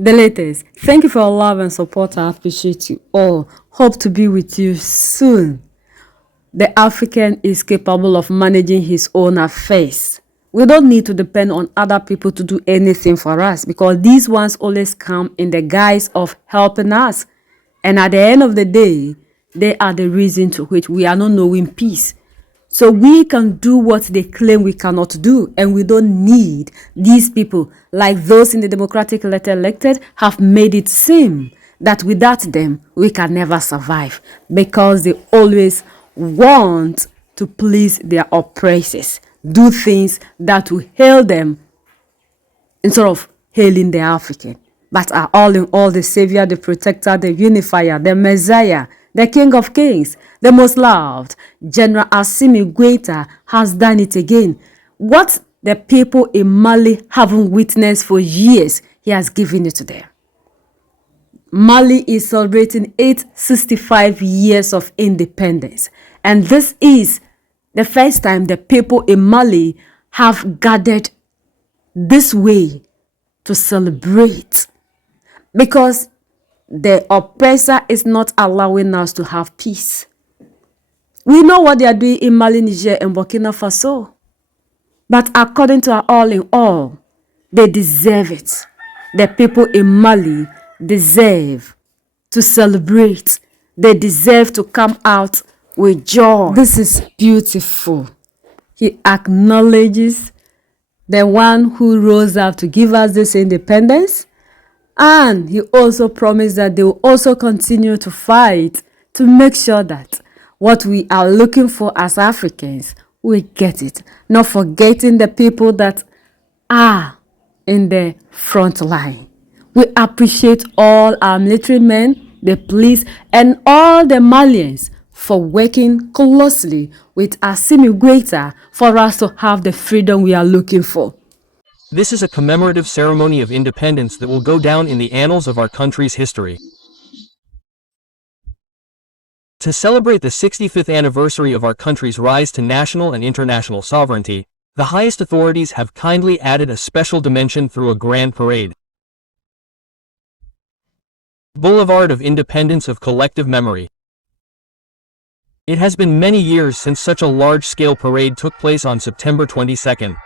The latest. Thank you for your love and support. I appreciate you all. Hope to be with you soon. The African is capable of managing his own affairs. We don't need to depend on other people to do anything for us because these ones always come in the guise of helping us. And at the end of the day, they are the reason to which we are not knowing peace. So we can do what they claim we cannot do, and we don't need these people, like those in the democratic elected, have made it seem that without them, we can never survive because they always want to please their oppressors, do things that will hail them instead of hailing the African, but are all in all the savior, the protector, the unifier, the messiah, the king of kings, the most loved. General Assimi Goita has done it again. What the people in Mali haven't witnessed for years, he has given it to them. Mali is celebrating 865 years of independence. And this is the first time the people in Mali have gathered this way to celebrate, because the oppressor is not allowing us to have peace. We know what they are doing in Mali, Niger, and Burkina Faso. But according to our all in all, they deserve it. The people in Mali deserve to celebrate. They deserve to come out with joy. This is beautiful. He acknowledges the one who rose up to give us this independence. And he also promised that they will also continue to fight to make sure that what we are looking for as Africans, we get it. Not forgetting the people that are in the front line. We appreciate all our military men, the police, and all the Malians for working closely with Assimi Goïta for us to have the freedom we are looking for. This is a commemorative ceremony of independence that will go down in the annals of our country's history. To celebrate the 65th anniversary of our country's rise to national and international sovereignty, the highest authorities have kindly added a special dimension through a grand parade. Boulevard of Independence of Collective Memory. It has been many years since such a large-scale parade took place on September 22nd.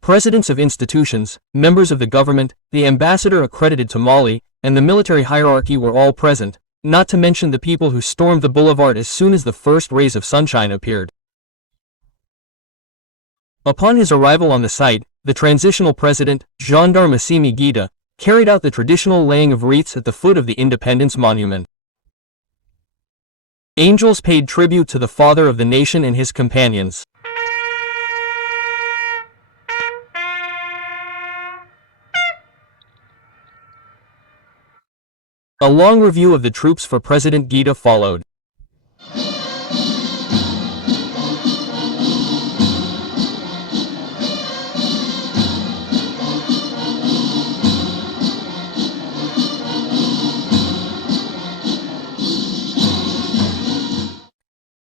Presidents of institutions, members of the government, the ambassador accredited to Mali, and the military hierarchy were all present, not to mention the people who stormed the boulevard as soon as the first rays of sunshine appeared. Upon his arrival on the site, the transitional president, Gendarme Assimi Goïta, carried out the traditional laying of wreaths at the foot of the Independence Monument. Angels paid tribute to the father of the nation and his companions. A long review of the troops for President Goïta followed.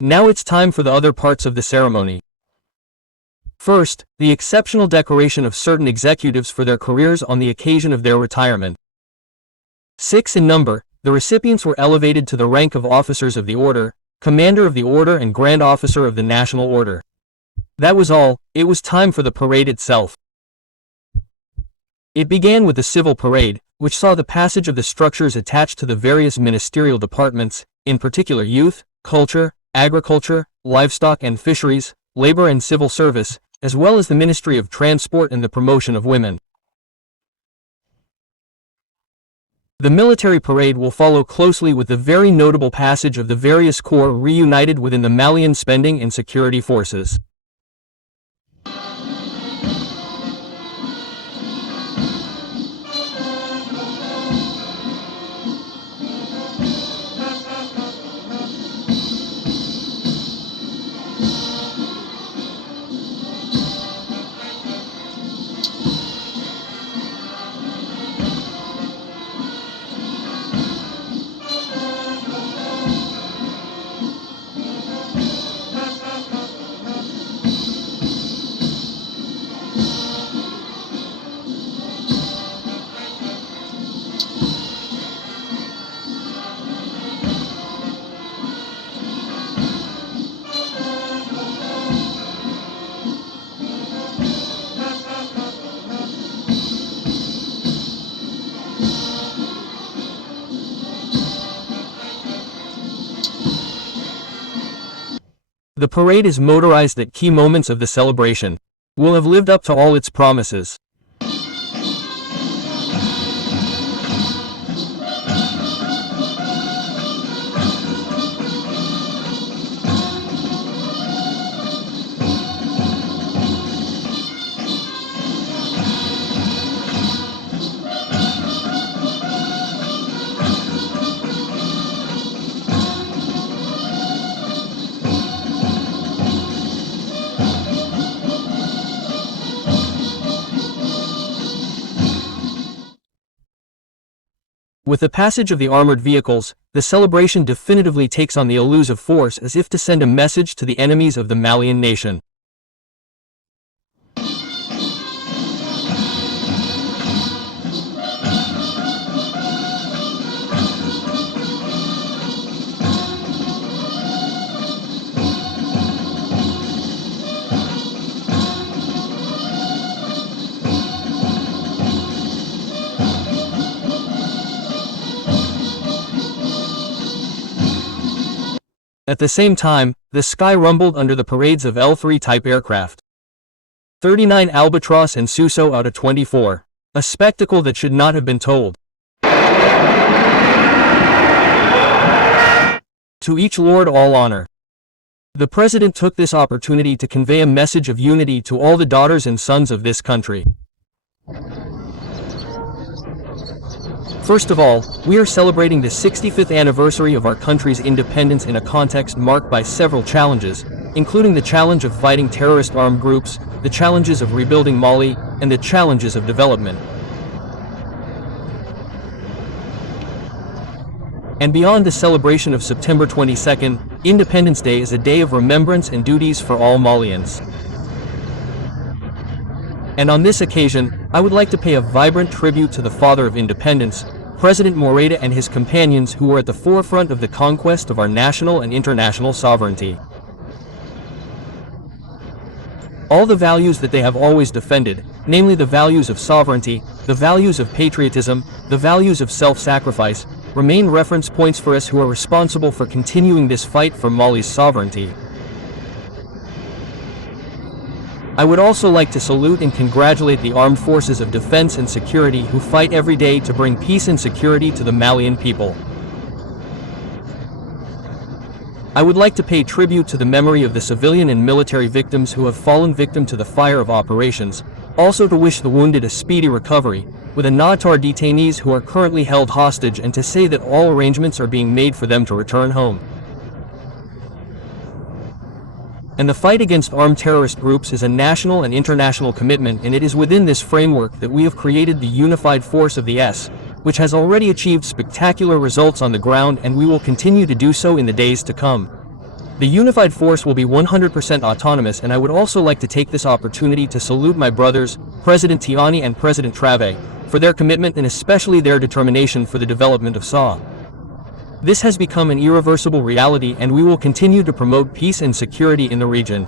Now it's time for the other parts of the ceremony. First, the exceptional decoration of certain executives for their careers on the occasion of their retirement. 6 in number, the recipients were elevated to the rank of Officers of the Order, Commander of the Order and Grand Officer of the National Order. That was all. It was time for the parade itself. It began with the civil parade, which saw the passage of the structures attached to the various ministerial departments, in particular youth, culture, agriculture, livestock and fisheries, labor and civil service, as well as the Ministry of Transport and the promotion of women. The military parade will follow closely with the very notable passage of the various corps reunited within the Malian Spending and Security Forces. The parade is motorized at key moments of the celebration. Will have lived up to all its promises. With the passage of the armored vehicles, the celebration definitively takes on the elusive force as if to send a message to the enemies of the Malian nation. At the same time, the sky rumbled under the parades of L-3 type aircraft. 39 Albatross and Suso out of 24. A spectacle that should not have been told. To each lord all honor. The president took this opportunity to convey a message of unity to all the daughters and sons of this country. First of all, we are celebrating the 65th anniversary of our country's independence in a context marked by several challenges, including the challenge of fighting terrorist armed groups, the challenges of rebuilding Mali, and the challenges of development. And beyond the celebration of September 22nd, Independence Day is a day of remembrance and duties for all Malians. And on this occasion, I would like to pay a vibrant tribute to the father of independence, President Goïta, and his companions who were at the forefront of the conquest of our national and international sovereignty. All the values that they have always defended, namely the values of sovereignty, the values of patriotism, the values of self-sacrifice, remain reference points for us who are responsible for continuing this fight for Mali's sovereignty. I would also like to salute and congratulate the armed forces of defense and security who fight every day to bring peace and security to the Malian people. I would like to pay tribute to the memory of the civilian and military victims who have fallen victim to the fire of operations, also to wish the wounded a speedy recovery, with a nod to our detainees who are currently held hostage, and to say that all arrangements are being made for them to return home. And the fight against armed terrorist groups is a national and international commitment, and it is within this framework that we have created the unified force of the S, which has already achieved spectacular results on the ground, and we will continue to do so in the days to come. The unified force will be 100% autonomous, and I would also like to take this opportunity to salute my brothers, President Tiani and President Trave, for their commitment and especially their determination for the development of SAW. This has become an irreversible reality, and we will continue to promote peace and security in the region.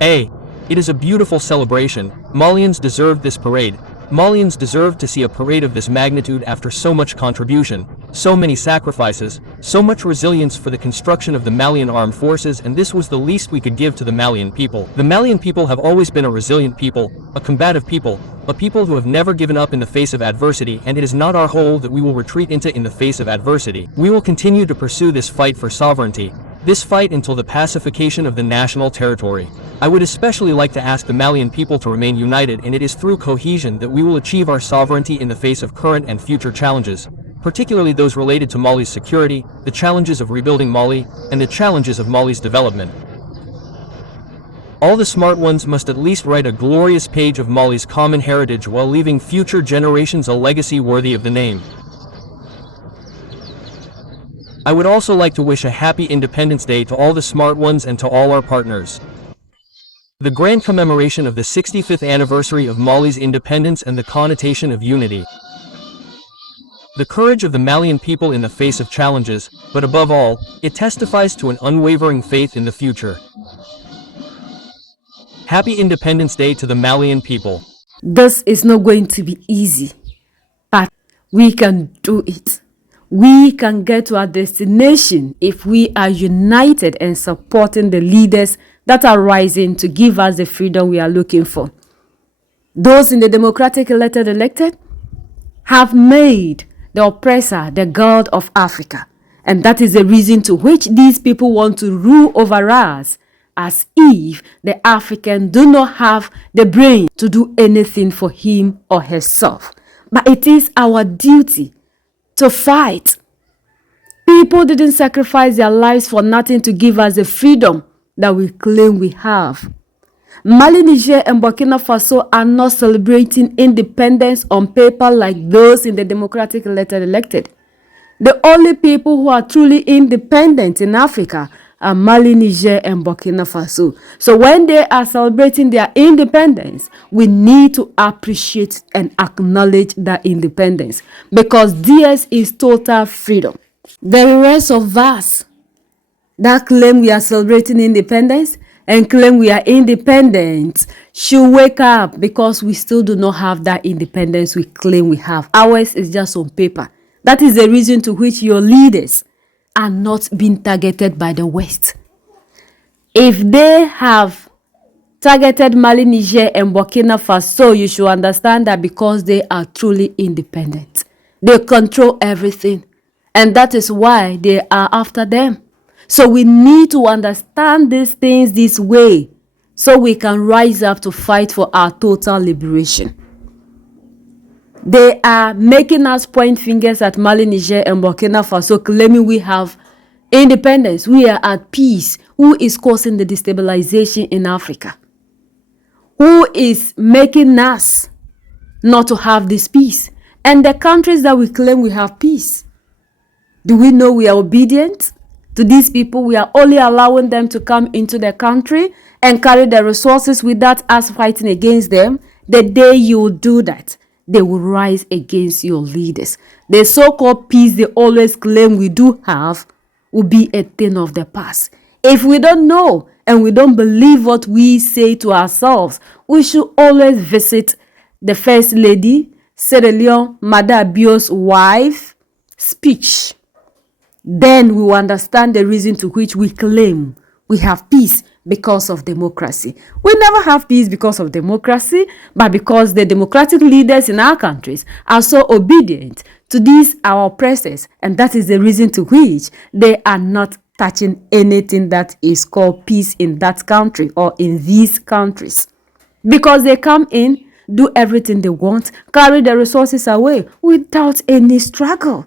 It is a beautiful celebration. Malians deserved this parade. Malians deserve to see a parade of this magnitude after so much contribution, so many sacrifices, so much resilience for the construction of the Malian armed forces, and this was the least we could give to the Malian people. The Malian people have always been a resilient people, a combative people, a people who have never given up in the face of adversity, and it is not our hole that we will retreat into in the face of adversity. We will continue to pursue this fight for sovereignty, this fight until the pacification of the national territory. I would especially like to ask the Malian people to remain united, and it is through cohesion that we will achieve our sovereignty in the face of current and future challenges, particularly those related to Mali's security, the challenges of rebuilding Mali, and the challenges of Mali's development. All the smart ones must at least write a glorious page of Mali's common heritage while leaving future generations a legacy worthy of the name. I would also like to wish a happy Independence Day to all the smart ones and to all our partners. The grand commemoration of the 65th anniversary of Mali's independence and the connotation of unity. The courage of the Malian people in the face of challenges, but above all, it testifies to an unwavering faith in the future. Happy Independence Day to the Malian people. This is not going to be easy, but we can do it. We can get to our destination if we are united and supporting the leaders that are rising to give us the freedom we are looking for. Those in the democratic elected have made the oppressor the god of Africa. And that is the reason to which these people want to rule over us, as if the African do not have the brain to do anything for him or herself. But it is our duty to fight. People didn't sacrifice their lives for nothing to give us the freedom that we claim we have. Mali, Niger, and Burkina Faso are not celebrating independence on paper like those in the democratic elected. The only people who are truly independent in Africa are Mali, Niger, and Burkina Faso. So when they are celebrating their independence, we need to appreciate and acknowledge that independence, because theirs is total freedom. The rest of us that claim we are celebrating independence and claim we are independent should wake up, because we still do not have that independence we claim we have. Ours is just on paper. That is the reason to which your leaders are not being targeted by the West. If they have targeted Mali, Niger, and Burkina Faso, you should understand that because they are truly independent. They control everything. And that is why they are after them. So we need to understand these things this way, so we can rise up to fight for our total liberation. They are making us point fingers at Mali, Niger, and Burkina Faso, claiming we have independence. We are at peace. Who is causing the destabilization in Africa? Who is making us not to have this peace? And the countries that we claim we have peace, do we know we are obedient to these people? We are only allowing them to come into the country and carry the resources without us fighting against them. The day you do that, they will rise against your leaders. The so-called peace they always claim we do have will be a thing of the past. If we don't know and we don't believe what we say to ourselves, we should always visit the First Lady, Sierra Leone, Mada Bio's wife, speech. Then we will understand the reason to which we claim we have peace because of democracy. We never have peace because of democracy, but because the democratic leaders in our countries are so obedient to these our oppressors, and that is the reason to which they are not touching anything that is called peace in that country or in these countries. Because they come in, do everything they want, carry the resources away without any struggle.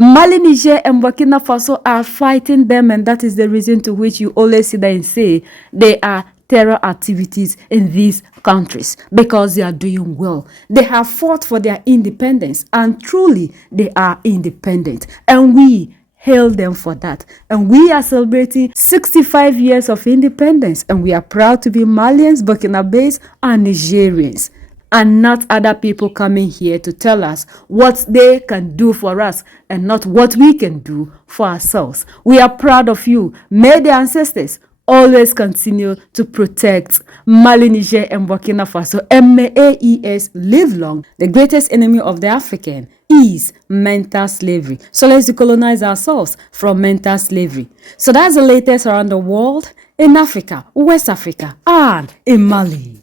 Mali, Niger, and Burkina Faso are fighting them, and that is the reason to which you always see them and say they are terror activities in these countries, because they are doing well. They have fought for their independence, and truly they are independent, and we hail them for that. And we are celebrating 65 years of independence, and we are proud to be Malians, Burkinabés, and Nigerians, and not other people coming here to tell us what they can do for us and not what we can do for ourselves. We are proud of you. May the ancestors always continue to protect Mali, Niger, and Burkina Faso. And may AES live long. The greatest enemy of the African is mental slavery. So let's decolonize ourselves from mental slavery. So that's the latest around the world, in Africa, West Africa, and in Mali.